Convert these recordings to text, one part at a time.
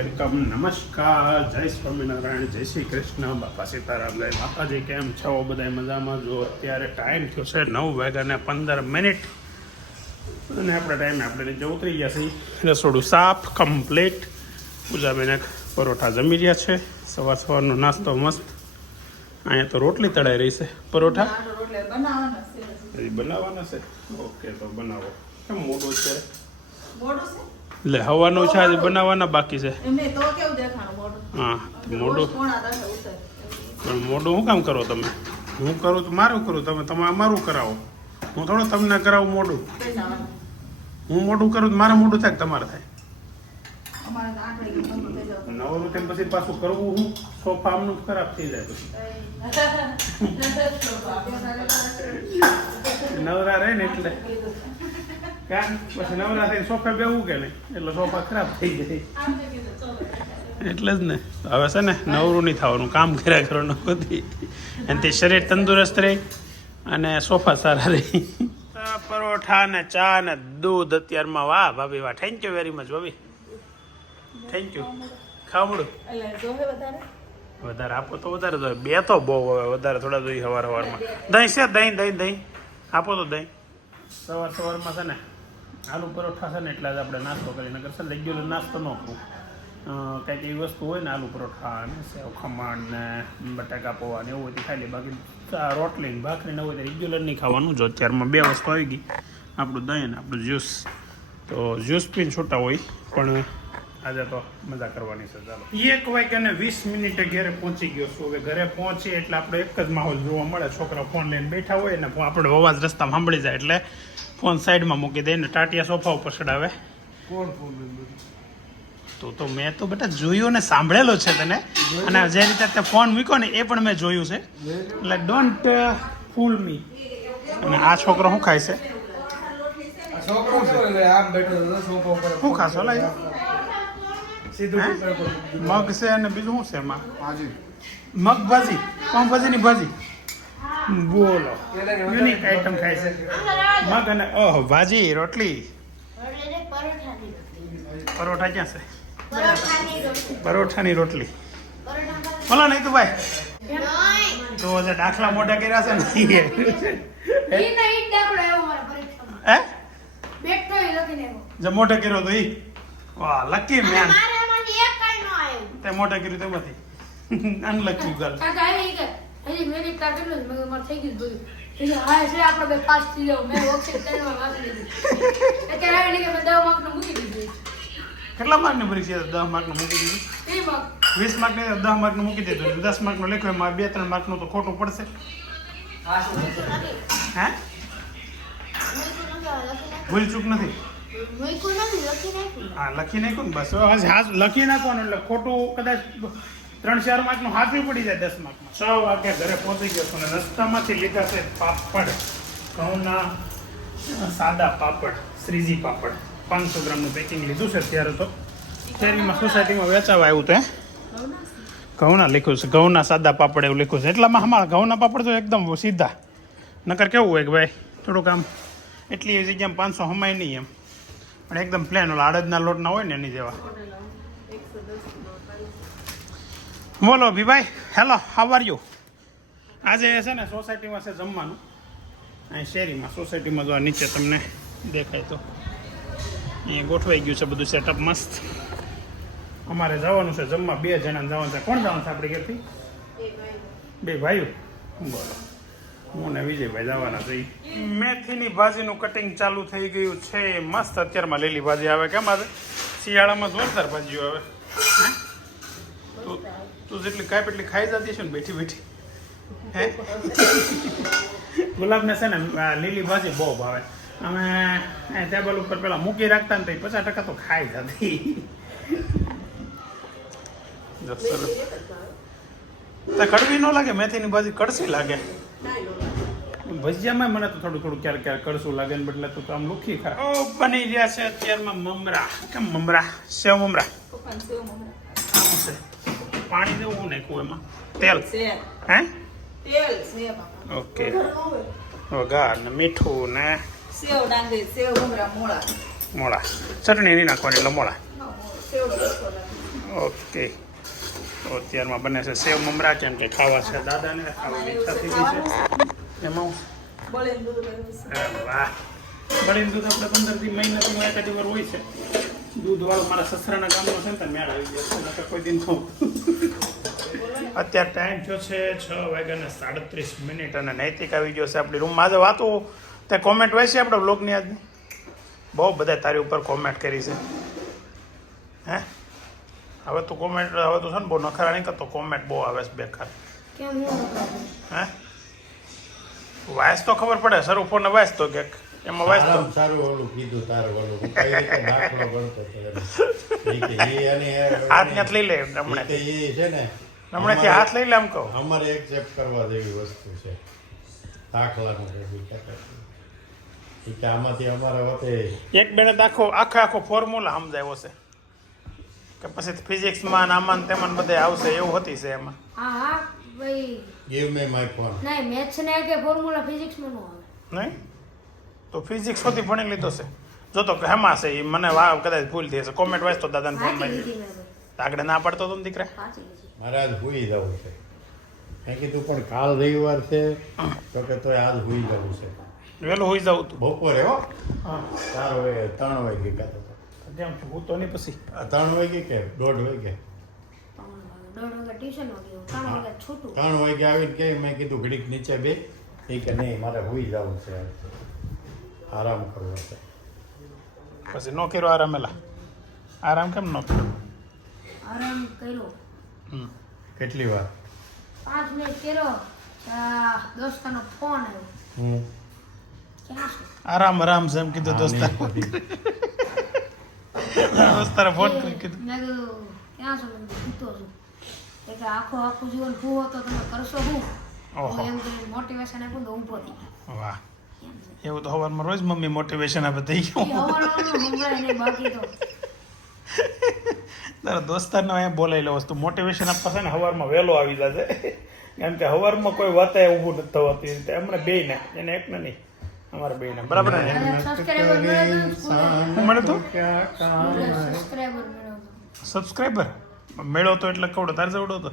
Welcome, નમસ્કાર. જય સ્વામિનારાયણ, જય શ્રી કૃષ્ણ. બાપા સીતારામ, જય માતાજી, કેમ છો? બધા મજામાં? જો અત્યારે ટાઈમ થયો છે નવ વાગ્યાને પંદર મિનિટ. અને આપણે ટાઈમે આપણે નીચે ઉતરી ગયા છીએ. રસોડું સાફ કમ્પ્લીટ પૂજાબેને પરોઠા જમી રહ્યા છે. સવાર સવારનો નાસ્તો મસ્ત. અહીંયા તો રોટલી તળાઈ રહી છે. પરોઠા? બનાવવાના છે? ઓકે, તો બનાવો. કેમ મોડું છે મોડું છે? એટલે હવાનો છે આજે બનાવવાના બાકી છે. એમને તો કેવું દેખાણું મોઢું? હા મોઢું. પોણા મોઢું શું કામ કરો તમે? હું કરું તો મારું કરું તમે તમે અમારું કરાવો. હું થોડો તમને કરાવું મોઢું. હું મોઢું કરું તો મારે મોઢું થાય તમારે થાય. નવરું તેમ પછી પાછું કરવું હું? સોફા આમનું ખરાબ થઈ જાય પછી. નવરા રહે ને એટલે. કાં પછી નવરા થઈને સોફા બેવું કે નહીં એટલે સોફા ખરાબ થઈ જાય એટલે જ ને. હવે છે ને નવરું નહીં થવાનું. કામ કર્યા કરવાનું બધી તે શરીર તંદુરસ્ત રહે અને સોફા સારા રહે. પરોઠા ને ચા ને દૂધ અત્યારમાં વાહ ભાભી વાહ. થેન્ક યુ વેરી મચ ભાભી. થેન્ક યુ ખાવડું વધારે? વધારે આપો તો વધારે જોઈએ બે તો બહુ હવે વધારે થોડા જોઈએ સવાર સવારમાં દહીં છે દહીં દહીં દહીં. આપો તો દહીં. સવાર સવારમાં છે ને આલુ પરોઠા છે ને એટલે જ આપણે નાસ્તો કરીને કરશે રેગ્યુલર નાસ્તો ન કરું કંઈક એવી વસ્તુ હોય ને, આલુ પરોઠા અને સેવ, ખમણ ને બટાકા પૌવા ને એવું હોય તો ખાઈ લે. બાકી રોટલી ને ભાખરી ને હોય તો રેગ્યુલર નહીં ખાવાનું. જો અત્યારમાં બે વસ્તુ આવી ગઈ. આપણું દહીં ને આપણું જ્યુસ. તો જ્યુસ પીને છૂટા હોય, પણ આજે તો મજા કરવાની છે. ચાલો. એક વાગ્યા ને વીસ મિનિટે ઘરે પહોંચી ગયો છું. હવે ઘરે પહોંચી એટલે આપણે એક જ માહોલ જોવા મળે. છોકરા ફોન લઈને બેઠા હોય ને આપણે અવાજ રસ્તામાં સાંભળી જાય એટલે ફોન સાઈડમાં મૂકી દઈને ટાટિયા સોફા ઉપર ચડાવે. તો તો મેં તો બેટા જોયું ને સાંભળેલો છે તને. અને જે રીતે તે ફોન મૂક્યો ને એ પણ મેં જોયું છે. એટલે ડોન્ટ ફૂલ મી અને આ છોકરો શું ખાય છે? શું ખાશો લાય? મગ છે અને બીજું શું છે એમાં? મગ ભાજી પાઉંભાજીની ભાજી? બોલો. યુનિક આઈટમ ખાય છે. મગ અને ઓહ ભાજી રોટલી. પરોઠા ક્યાં છે? પરોઠાની રોટલી. બોલો નહીં તો ભાઈ તો જે દાખલા મોટા કર્યા છે ને હે? જે મોટો કર્યો તો ઈ. વાહ લકી મેન તે મોટે કર્યું તેમાંથી અનલકી ગર્લ કેટલા માર્કની પરીક્ષા દસ માર્કનું મૂકી દીધું? વીસ માર્કને દસ માર્કનું મૂકી દીધું. દસ માર્કનું લખ્યું એમાં બે ત્રણ માર્કનું તો ખોટું પડશે. હે ભૂલ ચૂક નથી? હા લખી નાખ્યું ને બસ. લખી નાખવાનું એટલે ખોટું કદાચ ત્રણ, ચાર માર્કનું હાથવી પડી જાય, દસ માર્કમાં. છ વાગ્યા ઘરે પહોંચી છું અને રસ્તામાંથી લીધા છે પાપડ. ઘઉંના સાદા પાપડ, શ્રીજી પાપડ. પાંચસો ગ્રામનું પેકિંગ લીધું છે અત્યારે તો. શેરીમાં સોસાયટીમાં વેચાવા આવ્યું તો ઘઉંના લીખ્યું છે, ઘઉંના સાદા પાપડ એવું લીખ્યું છે. એટલામાં અમારા ઘઉંના પાપડ તો એકદમ સીધા. નકર કેવું હોય કે ભાઈ, થોડુંક આમ એટલી જગ્યામાં પાંચસો હમાય નહીં એમ. પણ એકદમ પ્લેન ઓલા અડદના લોટના હોય ને એની જેવા. બોલો ભીભાઈ હેલો હાવ આર યુ આજે છે ને સોસાયટીમાં છે જમવાનું. અહીં શેરીમાં, સોસાયટીમાં જો નીચે તમને દેખાય તો. અહીંયા ગોઠવાઈ ગયું છે બધું સેટઅપ મસ્ત. અમારે જવાનું છે જમવા, બે જણા જવાનું છે. કોણ જવાનું છે આપણે ઘેરથી? બે ભાઈઓ. બોલો. હું ને વિજયભાઈ જવાના છે. મેથીની ભાજીનું કટિંગ ચાલુ થઈ ગયું છે. મસ્ત, અત્યારમાં લીલી ભાજી આવે. કેમ આજે? શિયાળામાં જોરદાર ભાજીઓ આવે. હે? તું જેટલી કાપ એટલી ખાઈ જતી છે ને બેઠી બેઠી. હે? ગુલાબને છે ને લીલી ભાજી બહુ ભાવે. અમે ટેબલ ઉપર પેલા મૂકી રાખતા ને તો પચાસ ટકા તો ખાઈ જતી. કડવી ન લાગે? મેથીની ભાજી કડસી લાગે? ભજીયામાં મને તો થોડું થોડું ક્યારેક ક્યારેક કડસું લાગે ને બદલે તો આમ લુખી ખા ઓ બની રહ્યા છે અત્યારમાં મમરા. કેમ મમરા? સેવ મમરા? સેવ મમરા. આમ છે. પાણી દેવું નાખું એમાં? તેલ? હે? તેલ ઓકે. વઘાર ને મીઠું ને સેવ ડાંગરી સેવ ઉમરા મોળા. મોળા. ચટણી નહીં નાખવાની એટલે મોળા. ના. ઓકે. અત્યારમાં બને છે સેવ મમરા કેમ કે ખાવા છે દાદાને ખાવાની ઈચ્છા થઈ ગઈ છે. એમાં વાહ. બળીને દૂધ આપણે પંદરથી મહિનાથી એકાદી વાર હોય છે. દૂધવાળો મારા સસરાના ગામનો છે ને તો મેળ આવી ગયો છે. નકર કોઈ દિન થવું અત્યારે ટાઈમ થયો છે છ વાગ્યાને સાડત્રીસ મિનિટ અને નૈતિક આવી ગયો છે આપણી રૂમમાં આજે વાતો તે કોમેન્ટ છે આપણે બ્લોગની આજની? બહુ બધા તારી ઉપર કોમેન્ટ કરી છે. હે? હવે તો કોમેન્ટ હવે તો છે ને બહુ નખરા નહીં કરતો કોમેન્ટ બહુ આવે છે બેકાર. હે? વાંચ તો ખબર પડે સર ફોન વાંચ તો ક્યાંક. એમાં વાંચ સારું ઓલું કીધું તારું ઓલું. કઈ રીતે દાખલો ગણતો એમ. હાથ ત્યાંથી લઈ લે હમણાં એ છે ને હમણાંથી હાથ લઈ લે આમ કહું. અમારે એક્સેપ્ટ કરવા જેવી વસ્તુ છે. દાખલાનું. ઈ કે આમાંથી અમારે વતે એક બેને દાખો આખો આખો આખો ફોર્મ્યુલા સમજાવ્યો છે. કે પછી ફિઝિક્સમાં ને આમાં તેમાં ને બધે આવશે એવું હતી છે એમાં. હા હા ભાઈ. ગીવ મે માય ફોન નહીં મેથ્સ ને કે ફોર્મ્યુલા ફિઝિક્સમાં નો આવે. નહીં? તો ફિઝિક્સ સુધી ભણી લીધો છે. જો તો હેમાં છે એ મને વા કદાચ ભૂલ થઈ હશે. કોમેન્ટ વાંચતો દાદાને ફોનમાં આગળ ના પડતો હતો ને દીકરા? મહારાજ લીધી. મારે આજ હુઈ જવું છે. મેં કીધું પણ કાલ રવિવાર છે તો કે તોય આજ હુઈ જવું છે. વહેલું હોઈ જવું તું. બપોરે હો? ચાર વાગે ત્રણ વાગે કાતો કેમ? હું તો નહીં પછી. આ ત્રણ વાગે કે દોઢ વાગે? ત્રણ વાગે. આવીને કે મેં કીધું ઘડીક નીચે બે એ કે નહીં મારે હુઈ જવું છે. આરામ કરવો છે પછી નો કર્યો આરામ એલા? આરામ કેમ નો કર્યો? આરામ કર્યો. હમ. કેટલી વાર? પાંચ મિનિટ કર્યો. આ દોસ્તાનો ફોન આવ્યો. હમ. આરામ આરામ છે એમ કીધું દોસ્તાર દોસ્તારે ફોન કરી કીધું. મેં કીધું ક્યાં છો? સૂતો છું. એટલે કે આખો આખું જીવન હું હતો તમે કરશો. હું? એમ કરીને મોટિવેશન આપ્યું તો ઊભો થઈ વાહ. એવું તો સવારમાં રોજ મમ્મી મોટિવેશન આપે થઈ ગયું. તારા દોસ્તારને અહીંયા બોલાવી લો વસ્તુ. મોટિવેશન આપવા છે ને સવારમાં વહેલો આવી જશે કેમ કે સવારમાં કોઈ વાતે ઊભું નથી થવાતી. એ રીતે અમને બે ને એને એકને નહીં. અમારે બે ને? બરાબર ને તો? સબસ્ક્રાઈબર મેળો તો એટલે કવડો? તારે જવડો તો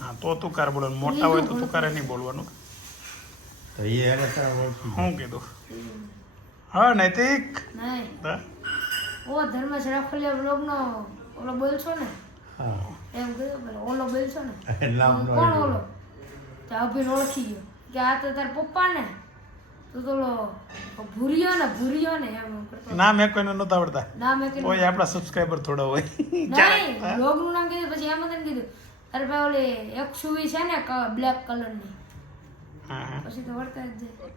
હા તો તું કાર બોલવાનું. મોટા હોય તો તું કારે નહીં બોલવાનું. તો એ શું કીધું? હા નૈતિક? ઓલો બોલશો ને? એમ કીધું ઓલો બોલશો ને? કોણ ઓલો? તો અભિન ઓળખી ગયો. કે આ તો તાર પપ્પા ને તું તો ભૂરિયો ને ભૂરિયો ને એમ ના મેં કોઈને નહોતા આવડતા. મેં એક કોઈ આપણા સબસ્ક્રાઈબર થોડા હોય. નહીં બ્લોગનું નામ કીધું પછી એમ તને કીધું. અરે ભાઈ ઓલી એક સુવી છે ને બ્લેક કલરની. હા હા પછી તો વર્તા જ જાય.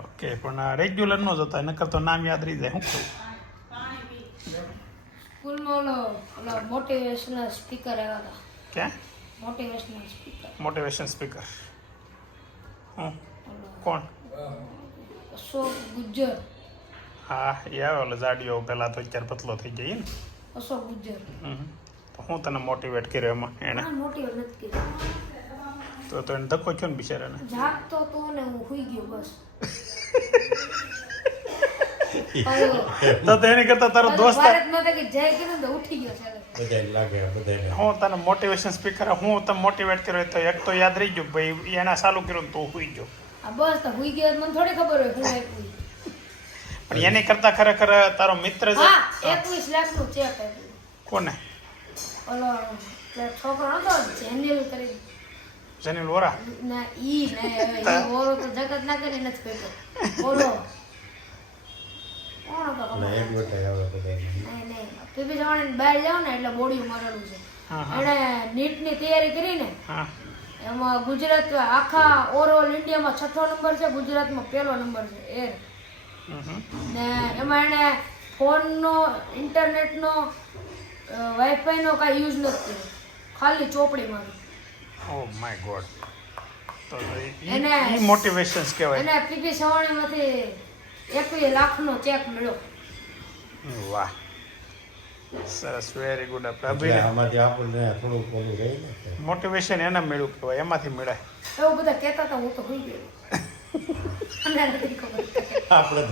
ઓકે પણ રેગ્યુલર નો જોતા નકર તો નામ યાદ રહી જાય હું કહું? સ્કૂલમાં ઓલો ઓલો મોટિવેશનલ સ્પીકર આવ્યા હતા. ક્યાં? મોટિવેશનલ સ્પીકર મોટિવેશન સ્પીકર હા? કોણ? અશોક ગુજ્જર. હા એ આવે ઓલો જાડીઓ પહેલા તો અત્યારે પતલો થઈ ગઈ ને અશોક ગુજ્જર. તો હું તને મોટિવેટ કર્યો એમાં એણે? મોટિવેટ નથી કર્યું. તો તો એને ધક્કો થયો ને બિચારાને. જાગતો તો ને હું સુઈ ગયો બસ. તો તો એની કરતા તારો દોસ્ત કે જય કીધું ને ઉઠી ગયો છે લાગે હું તને મોટિવેશન સ્પીકર હું તને મોટિવેટ કર્યો તો એક તો યાદ રહી ગયું ભાઈ એના ચાલુ કર્યો ને તું હોઈ ગયો. આ બસ તો હુઈ ગયો મને થોડી ખબર હોય હું પણ એની કરતા ખરેખર તારો મિત્ર છે. હા એકવીસ લાખનું ચેક કોને? ઓલો છોકરો કરી જનીલ વોરા ના ઈ ને ઓરો તો જગત ના કરી નથી પેપર ઓલો કોણ હતો એટલે ખબર એક વખત આવે બધાને નહીં. નહીં પીપી જવાણી બહાર જાવ ને એટલે બોડી મરેલું છે. હા હા. એણે તૈયારી કરીને એમાં ગુજરાત આખા ઓવરઓલ ઇન્ડિયામાં છઠ્ઠો નંબર છે ગુજરાતમાં પહેલો નંબર છે એર. ને એમાં એણે ફોનનો ઇન્ટરનેટનો વાઈફાઈનો કાંઈ યુઝ નથી કર્યો. ખાલી ચોપડીમાં ઓ માય ગોડ તો એને- એ મોટિવેશન્સ કહેવાય. એને પીપી સવાણીમાંથી એકવીસ લાખનો ચેક મળ્યો. વાહ. સરસ વેરી ગુડ આપણે કે મોટિવેશન એના મેળવું કહેવાય એમાંથી મળે એવું બધા કહેતા હતા હું તો ભૂલી ગયો. આપણે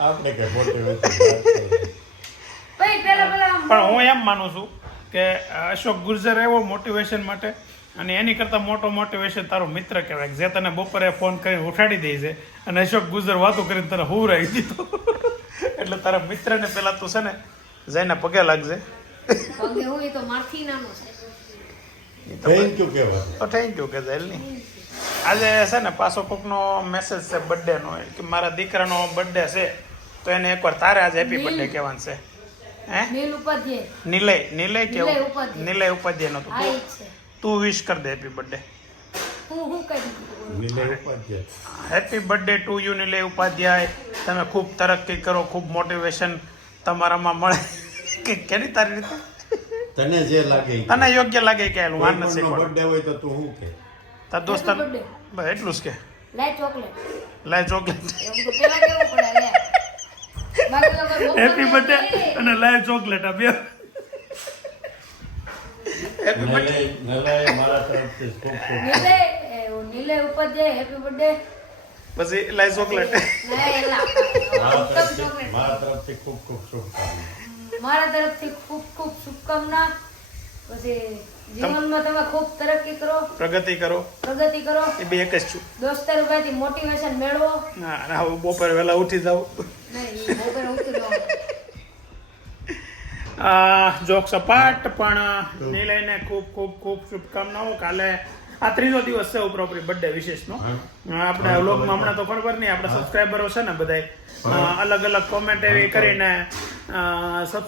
આપણે પણ હું એમ માનું છું કે અશોક ગુર્જર એવો મોટિવેશન માટે. અને એની કરતાં મોટો મોટિવેશન તારો મિત્ર કહેવાય. કે જે તને બપોરે ફોન કરીને ઉઠાડી દે છે અને અશોક ગુજર વાતો કરીને તને હુવરાવી દીધો. એટલે તારા મિત્રને પહેલાં તું છે ને જઈને પગે લાગજે. પગે હું એ તો મારથી નાનો છે. થેન્ક યુ કહેવાય. તો થેન્ક યુ કે નહીં આજે છે ને પાછો કોકનો મેસેજ છે બર્થડેનો કે મારા દીકરાનો બર્થડે છે તો એને એકવાર તારે આજે હેપી બર્થડે કહેવાનું છે. હે? નીલ ઉપાધ્યાય. નિલય નિલય કેવું? નિલય ઉપાધ્યાય. નિલય ઉપાધ્યાયનો તો તું વિશ કર દે happy birthday happy birthday to you Nilay Upadhyay. તમે ખૂબ તરક્કી કરો ખૂબ મોટિવેશન તમારામાં મળે. કે કેની તારી રીતે? તને જે લાગે તને યોગ્ય લાગે કે એનું વાન નથી બર્થડે હોય તો તું શું કે? તાર દોસ્ત એટલું જ કે. લાય ચોકલેટ. લાય ચોકલેટ. હેપી બર્થડે અને લાય ચોકલેટ આપ્યો હેપી બર્થડે નલય નલય મારા તરફથી ખૂબ ખૂબ નીલે એ, નીલે ઉપાધ્યાય હેપી બર્થડે પછી લાય ચોકલેટ. મારા તરફથી ચોકલેટ મારા તરફથી ખૂબ ખૂબ શુભકામના. મારા તરફથી ખૂબ ખૂબ શુભકામના. પછી જીવનમાં તમે ખૂબ તરક્કી કરો. પ્રગતિ કરો. પ્રગતિ કરો. એ બે એક જ છું. દોસ્તાર ભાઈથી મોટિવેશન મેળવો. ના હવે બપોરે વહેલા ઉઠી જાવ નહીં બપોરે ઉઠી જવાનું. જોક સપાટ પણ નિલયને ખૂબ ખૂબ ખૂબ શુભકામનાઓ. કાલે આ ત્રીજો દિવસ છે ઉપરોપરી બર્થડે વિશેષનો. આપણે વ્લોગમાં હમણાં તો ખબર નહીં આપણે સબસ્ક્રાઈબરો છે ને બધાય. અલગ અલગ કોમેન્ટ એવી કરીને સબ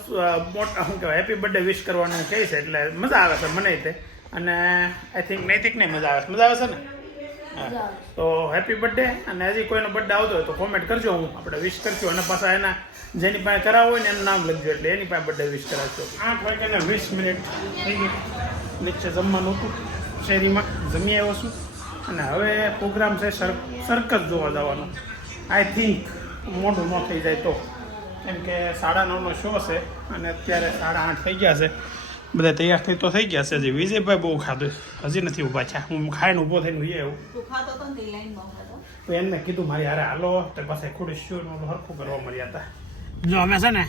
મોટા શું કહેવાય હેપી બર્થડે વિશ કરવાનું કહે છે એટલે મજા આવે છે મને તે. અને આઈ થિંક નૈતિકને મજા આવે છે. મજા આવે છે ને. તો હેપી બર્થડે અને હજી કોઈનો બર્થડે આવતો હોય તો કોમેન્ટ કરજો હું. આપણે વિશ કરજો અને પાછા એના, જેની પાસે કરાવવું હોય ને એનું નામ લખજો. એટલે એની પાસે બર્થડે વિશ કરાવજો આઠ વાગ્યાને વીસ મિનિટ થઈ ગઈ. નીચે જમવાનું હતું. શેરીમાં જમી આવ્યો છું. અને હવે પ્રોગ્રામ છે સર સર્કસ જોવા જવાનો. આઈ થિંક મોઢું ન થઈ જાય તો. કેમ કે સાડા નવનો શો છે. અને અત્યારે સાડા આઠ થઈ ગયા છે. બધા તૈયાર થઈ તો થઈ ગયા છે હજી વિજયભાઈ બહુ ખાધું હજી નથી ઊભા છે હું ખાઈને ઊભો થઈને હોઈએ એવું તું ખાતો તો ને તે લાઈનમાં ઊભો હતો. તો એમને કીધું મારી હારે હાલો તો પાસે ખુદ શું હરખું કરવા મળ્યા હતા જો અમે છે ને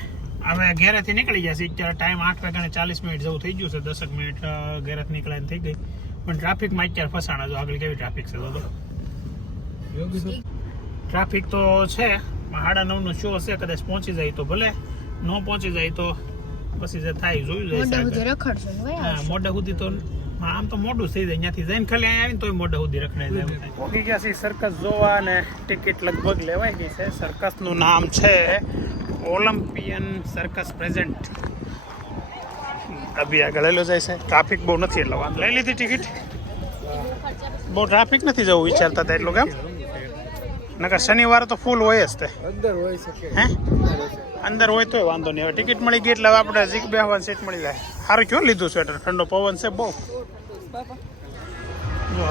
હવે ઘેરેથી નીકળી ગયા છે અત્યારે ટાઈમ આઠ વાગ્યાને ચાલીસ મિનિટ જેવું થઈ ગયું છે દસક મિનિટ ઘેરેથી નીકળ્યા થઈ ગઈ પણ ટ્રાફિકમાં અત્યારે ફસાણા જો આગળ કેવી ટ્રાફિક છે બધો ટ્રાફિક તો છે સાડા નવનો શો હશે કદાચ પહોંચી જાય તો ભલે ન પહોંચી જાય તો પછી જે થાય જોયું જાય છે. હા મોઢે સુધી તો આમ તો મોઢું થઈ જાય ત્યાંથી જઈને ખાલી અહીંયા આવીને તોય મોઢે સુધી રખડાઈ જાય પહોંચી ગયા છીએ સર્કસ જોવા અને ટિકિટ લગભગ લેવાઈ ગઈ છે. સર્કસનું નામ છે ઓલિમ્પિયન સર્કસ પ્રેઝન્ટ. અભી આગળ લેલો જાય છે. ટ્રાફિક બહુ નથી એટલે વાંધો. લઈ લીધી ટિકિટ. બહુ ટ્રાફિક નથી જવું વિચારતા હતા એટલું કેમ નકર શનિવારે તો ફૂલ હોય જ તે. અંદર હોય શકે. હે? અંદર હોય તોય વાંધો નહીં. હવે ટિકિટ મળી ગઈ એટલે હવે આપણે જીક બેહવાની સીટ મળી જાય. સારું ક્યાં લીધું સ્વેટર? ઠંડો પવન છે, બહુ.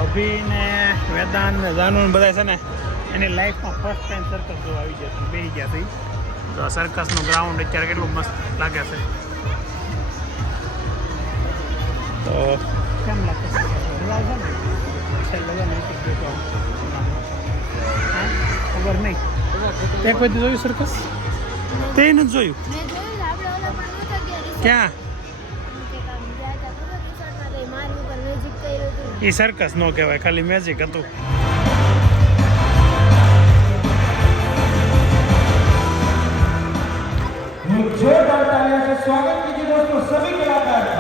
અભી ને વેદાંત ને જાનુ ને બધા છે ને, એની લાઈફમાં ફર્સ્ટ ટાઈમ સર્કસ જોવા આવી ગયા બે ગયા થઈ. તો સર્કસનું ગ્રાઉન્ડ અત્યારે કેટલું મસ્ત લાગે છે. તો કેમ લાગે છે? તો તો? ખબર નહીં. એક દી જોયું સર્કસ તે નથી જોયું. ક્યાં? એ સર્કસ નો કહેવાય ખાલી મેજિક હતું. સ્વાગત કીજે દોસ્તો સભી કલાકાર.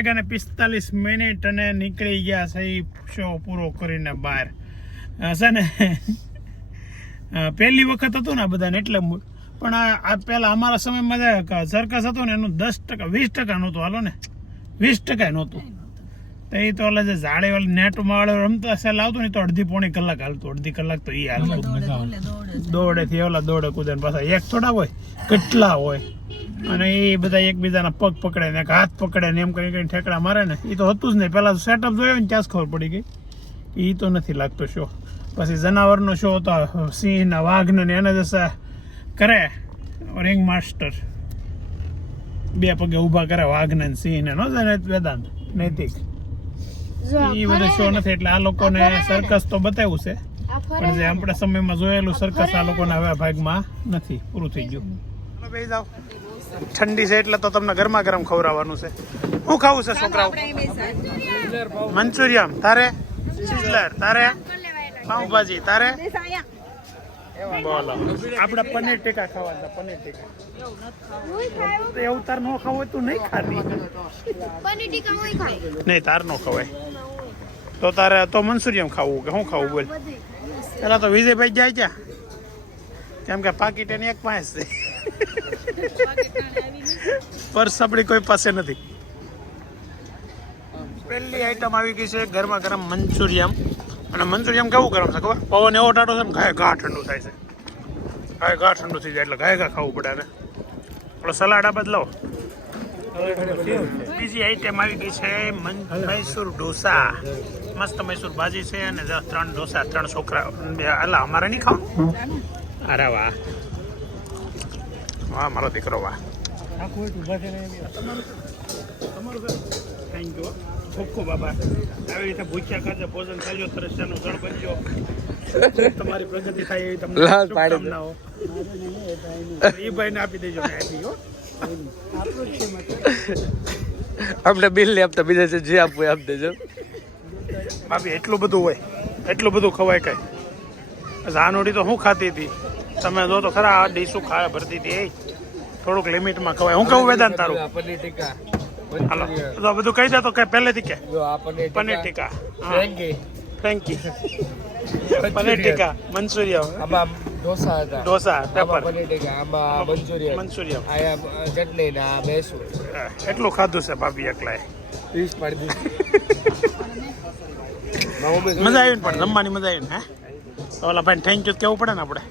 અગિયાર પિસ્તાલીસ મિનિટ અને નીકળી ગયા ઈ શો પૂરો કરીને બહાર. છે ને? પહેલી વખત હતું ને બધાને એટલે પણ આ પહેલાં અમારા સમયમાં સર્કસ હતું ને એનું દસ ટકા, વીસ ટકા નહોતું, હાલો ને? વીસ ટકા નહોતું. તો એ તો જે જાડે વાળી નેટમાં વાળો રમતા હશે લાવતું ને તો અડધી પોણી કલાક હાલતું અડધી કલાક તો એ હાલતું. દોડે થી ઓલા દોડે કૂદે પાછા. એક થોડા હોય કેટલા હોય. અને એ બધા એકબીજાના પગ પકડે ને હાથ પકડે ને એમ કરી કરીને ઠેકડા મારે ને એ તો હતું જ નહીં પેલા સેટઅપ જોયો ને ત્યાં જ ખબર પડી ગઈ. એ તો નથી લાગતો શો પછી જનાવરનો શો હતો સિંહ ને વાઘ ને એને જશે કરે રિંગ માસ્ટર બે પગે ઊભા કરે વાઘ ને સિંહ ને નો જાય વેદાંત નૈતિક. એ બધો શો નથી એટલે આ લોકોને સર્કસ તો બતાવ્યું છે. પણ જે આપણા સમયમાં જોયેલું સર્કસ આ લોકોને હવે ભાગમાં નથી પૂરું થઈ ગયું. ઠંડી છે એટલે તો તમને ગરમા ગરમ ખવડાવવાનું છે. શું ખાવું છે છોકરાઓ? મંચુરિયમ તારે? સિઝલર તારે? પાઉંભાજી. તારે? બોલો. આપણે પનીર ટીકા ખાવાના પનીર ટીકા. તો એવું તાર નો ખાવું તું નહીં ખાતી. પનીર ટીકા હું ખાય. નહીં તાર નો ખવાય. તો તારે તો મંચુરિયમ ખાવું કે શું ખાવું બોલ? પેલા તો વિજયભાઈ જાય ત્યાં. કેમ કે પાકીટ એની એક પાસે છે. પર્સ આપણી કોઈ પાસે નથી. પહેલી આઈટમ આવી ગઈ છે ગરમા ગરમ મંચુરિયમ. અને મંચુરિયમ કેવું ગરમ છે ખબર? પવન એવો ટાટો છે ને ઘાય ઘા ઠંડુ થાય છે. ઘાય ઘા ઠંડુ થઈ જાય એટલે ઘાય ઘા ખાવું પડે ને પેલો સલાડ આ લો બીજી આઈટમ આવી ગઈ છે મૈસૂર ઢોસા. મસ્ત મૈસૂર ભાજી છે અને ત્રણ ઢોસા ત્રણ છોકરા. બે અલા અમારે નહીં ખાવાનું? અરે વાહ. વાહ મારો દીકરો વાહ. થેન્ક યુ ચોખ્ખું બાબા. આવી રીતે ભૂખ્યા ખાતે ભોજન ખાજો તરસ્યાનું જળ બનજો તમારી પ્રગતિ થાય એવી તમને શુભકામનાઓ. એ ભાઈને આપી દેજો આપણે આપી બિલ ને આપતા બીજા છે જે આપવું આપ દેજો. ભાભી એટલું બધું હોય. એટલું બધું ખવાય કઈ. ઝાનોડી તો હું ખાતી હતી? તમે જો તો ખરા આ ડીશું ખાવા ભરતી હતી થોડુંક લિમિટમાં ખવાય. હું કહું વેદાંત તારું? હાલો તો બધું કહી દે તો કે પહેલેથી કે. પનીર ટીકા. ફ્રેન્કી ફ્રેન્કી પનીર ટીકા. મંચુરિયમ આમાં ઢોસા હતા. ઢોસા પેપર પનીર ટીકા આમાં મંચુરિયન. મંચુરિયમ આયા ચટણી ના બેસું. એટલું ખાધું છે ભાભી એકલાએ. પીસ પાડી દીધી મજા આવી ને પણ જમવાની મજા આવી ને હે ઓલા ભાઈ થેન્ક યુ કેવું પડે ને આપણે?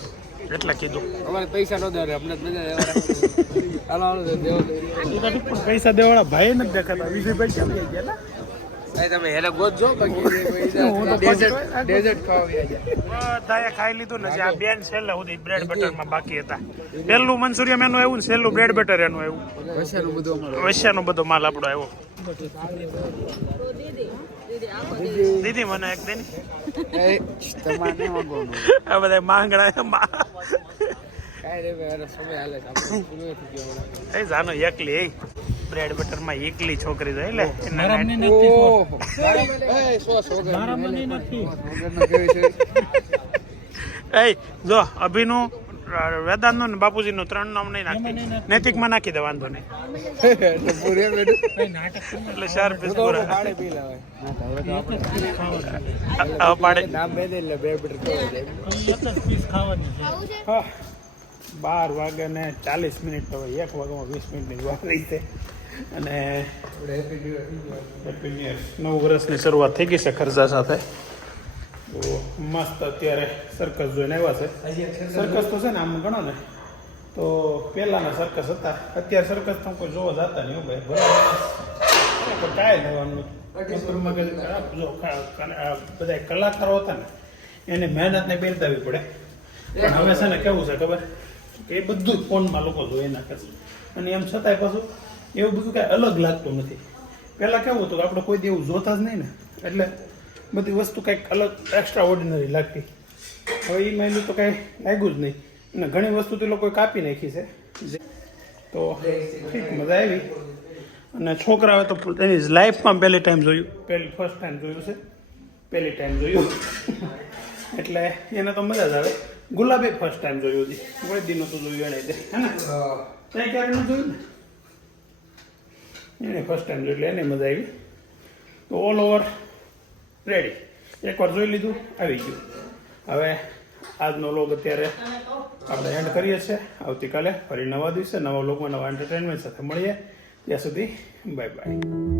એટલે કીધું. અમારે પૈસા નો દે અમને હાલો હાલો પૈસા દેવાળા ભાઈ નથી દેખાતા. વિજયભાઈ કેમ ગયા? ભાઈ તમે એને ગોતજો બાકી હું તો ડેઝર્ટ પછી- ડેઝર્ટ ખાવા ગયા બધાએ ખાઈ લીધું ને જે આ બેન છેલ્લે સુધી બ્રેડ બટરમાં બાકી હતા. પહેલું મંચુરિયમ એનું આવ્યું છેલ્લું બ્રેડ બટર એનું આવ્યું. વસ્યાનું બધું વસ્યાનો બધો માલ આપણો આવ્યો. દીદી મને એક દે આ બધા માંગણા એ જાનો એકલી એ. બ્રેડ બટરમાં એકલી છોકરી છે એટલે એ જો અભિનું વેદાંતનું ને બાપુજીનું ત્રણ નામ નહીં નાખતી નૈતિકમાં નાખી દે વાંધો નહીં. એટલે ચાર પીસ પૂરા. પાડે નામ બે એટલે બે. બાર વાગે ને ચાલીસ મિનિટ તો હવે એક વાગ્યામાં વીસ મિનિટની વાર રહી છે. અને. નવું વર્ષની શરૂઆત થઈ ગઈ છે ખર્ચા સાથે. તો મસ્ત અત્યારે સર્કસ જોઈને આવ્યા છે. સર્કસ તો છે ને આમ ગણો ને. તો પહેલાના સર્કસ હતા. અત્યારે સર્કસ તો કોઈ જોવા જતા નહીં ભાઈ. બરાબર. કાંઈ લેવાનું જો બધા કલાકારો હતા ને એને મહેનતને બિરદાવી પડે. પણ હવે છે ને કેવું છે ખબર? કે એ બધું જ ફોનમાં લોકો જોઈ નાખે છે. અને એમ છતાંય પાછું એવું બધું કાંઈ અલગ લાગતું નથી. પહેલાં કેવું હતું કે આપણે કોઈ દેવું જોતા જ નહીં ને. એટલે બધી વસ્તુ કંઈક અલગ એક્સ્ટ્રા ઓર્ડિનરી લાગતી હવે એ માયલું તો કાંઈ લાગ્યું જ નહીં. અને ઘણી વસ્તુ તો એ લોકોએ કાપી નાખી છે. તો ઠીક મજા આવી. અને છોકરાઓએ તો એની લાઈફમાં પહેલી ટાઈમ જોયું. પહેલી ફર્સ્ટ ટાઈમ જોયું છે. પહેલી ટાઈમ જોયું. એટલે એને તો મજા જ આવે. ગુલાબે ફર્સ્ટ ટાઈમ જોયું હતી કોઈ દિનો તો જોયું એને તે હે ને? ક્યારે જોયું ને? એને ફર્સ્ટ ટાઈમ જોયું એટલે એને મજા આવી. તો ઓલ ઓવર રેડી એકવાર જોઈ લીધું, આવી ગયું. હવે આજનો લોગ અત્યારે આપણે એન્ડ કરીએ છીએ. આવતીકાલે ફરી નવા દિવસે નવા લોગમાં નવા એન્ટરટેનમેન્ટ સાથે મળીએ. ત્યાં સુધી બાય બાય